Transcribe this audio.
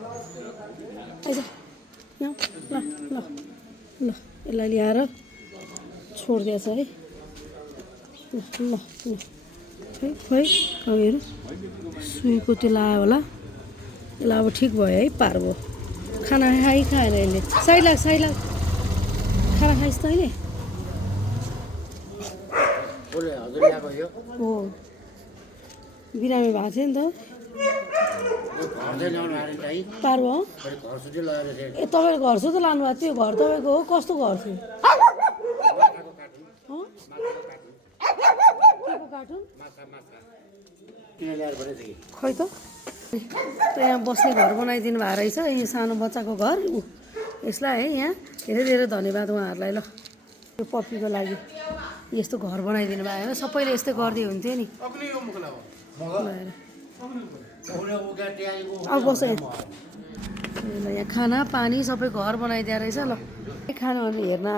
आइज यहाँ ल ल ल यसलाई ल्याएर छोडिदिएछ है ल ल ल है खोइ अब हेर सुईको त्यो लायो होला यसलाई अब ठिक भयो है पार्बो खाना खाएन यसले साइड लाग खाना खाइस् तैँले हो बिरामी भएको थियो नि त पार्बो ए तपाईँको घर सुध लानु भएको थियो घर तपाईँको हो कस्तो घर थियो कार्टुन खै त यहाँ बस्ने घर बनाइदिनु भएको रहेछ यहाँ सानो बच्चाको घर यसलाई है यहाँ धेरै धेरै धन्यवाद उहाँहरूलाई ल यो पप्पीको लागि यस्तो घर बनाइदिनु भयो होइन सबैले यस्तै गर्दै हुन्थ्यो नि अब बस यहाँ खाना पानी सबै घर बनाइदिएको रहेछ ल खानु भने हेर्न